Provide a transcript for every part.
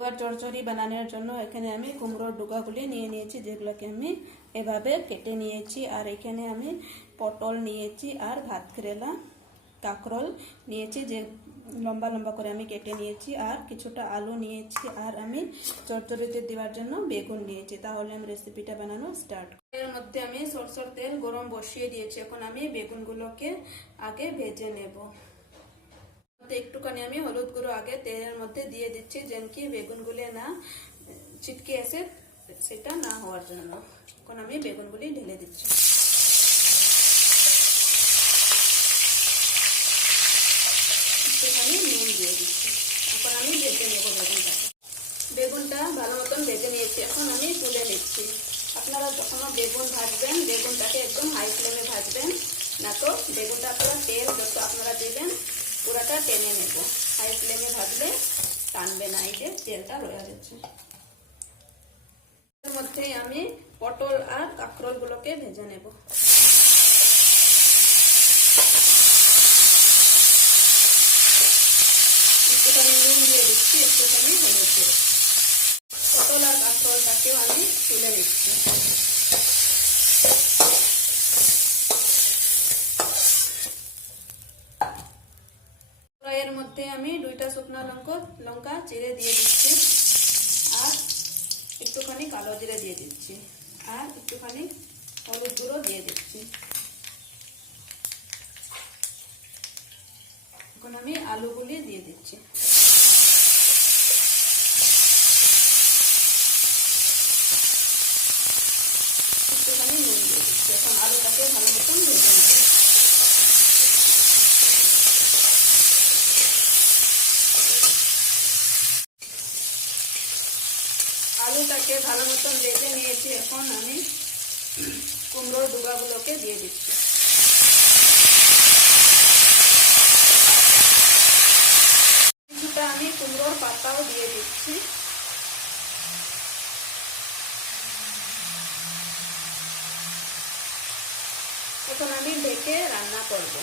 ডুগার চচ্চড়ি বানানোর জন্য এখানে আমি কুমড়োর ডুগাগুলি নিয়ে নিয়েছি, যেগুলোকে আমি এভাবে কেটে নিয়েছি। আর এখানে আমি পটল নিয়েছি আর ভাত কেরেলা কাঁকরোল নিয়েছি, যে লম্বা লম্বা করে আমি কেটে নিয়েছি। আর কিছুটা আলু নিয়েছি। আর আমি চচ্চড়িতে দেওয়ার জন্য বেগুন নিয়েছি। তাহলে আমি রেসিপিটা বানানো স্টার্ট। এর মধ্যে আমি সরষের তেল গরম বসিয়ে দিয়েছি। এখন আমি বেগুনগুলোকে আগে ভেজে নেব। একটুখানি আমি হলুদ গুঁড়ো আগে তেলের মধ্যে দিয়ে দিচ্ছি, যেন কি বেগুনগুলি না ছিটকে এসে সেটা না হওয়ার জন্য। এখন আমি বেগুনগুলি ঢেলে দিচ্ছি। একটুখানি নুন দিয়ে দিচ্ছি। এখন আমি ভেজে নেব বেগুনটা ভালো মতন ভেজে নিয়েছি। এখন আমি তুলে নিচ্ছি। আপনারা যখন বেগুন ভাজবেন, বেগুনটাকে একদম হাই ফ্লেমে ভাজবেন, না তো বেগুনটা আপনারা তেল যত আপনারা দিবেন পুরাটা টেনে নেব। হাই ফ্লেমে ভাজলে টানবে না, এই যে তেলটা রয়ে যাচ্ছে। এর মধ্যেই আমি পটল আর কাঁকরোল গুলোকে ভেজে নেব। একটুখানি নুন দিয়ে দিচ্ছি, একটুখানি হলুদ দিয়ে। পটল আর কাঁকরোলটাকেও আমি তুলে নিচ্ছি। এর মধ্যে আমি 2টা শুকনো লঙ্কা চিড়ে দিয়ে দিচ্ছি। আর একটুখানি কালো জিরে দিয়ে দিচ্ছি। আর একটুখানি হলুদ গুঁড়ো দিয়ে দিচ্ছি। এখন আমি আলুগুলি দিয়ে দিচ্ছি। একটুখানি নুন দিয়ে দিচ্ছি। এখন আলুটাকে ভালো মতন ভেজে নেব। আলুটাকে ভালো মতন ভেজে নিয়েছি। এখন আমি কুমড়োর ডুগাগুলোকে দিয়ে দিচ্ছি। কিছুটা আমি কুমড়োর পাতাও দিয়ে দিচ্ছি। এখন আমি ঢেকে রান্না করব।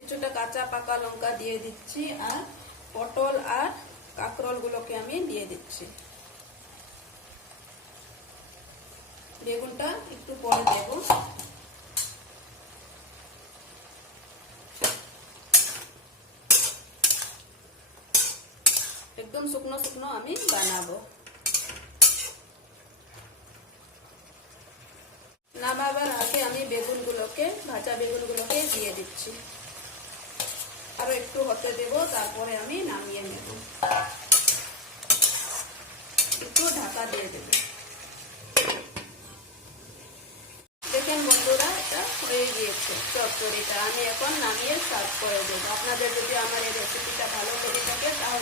কিছুটা কাঁচা পাকা লঙ্কা দিয়ে দিচ্ছি। আর পটল আর কাঁকরোল গুলোকে আমি দিয়ে দিচ্ছি। বেগুনটা একটু পরে দেব। একদম শুকনো শুকনো আমি বানাবো। নামাবার আগে আমি ভাজা বেগুনগুলোকে দিয়ে দিচ্ছি। আরো একটু হতে দেব, তারপরে আমি নামিয়ে নেব। একটু ঢাকা দিয়ে দেব। দেখেন বন্ধুরা, এটা হয়ে গিয়েছে চচ্চড়িটা। আমি এখন নামিয়ে সার্ভ করে দেবো। আপনাদের যদি আমার এই রেসিপিটা ভালো লেগে থাকে তাহলে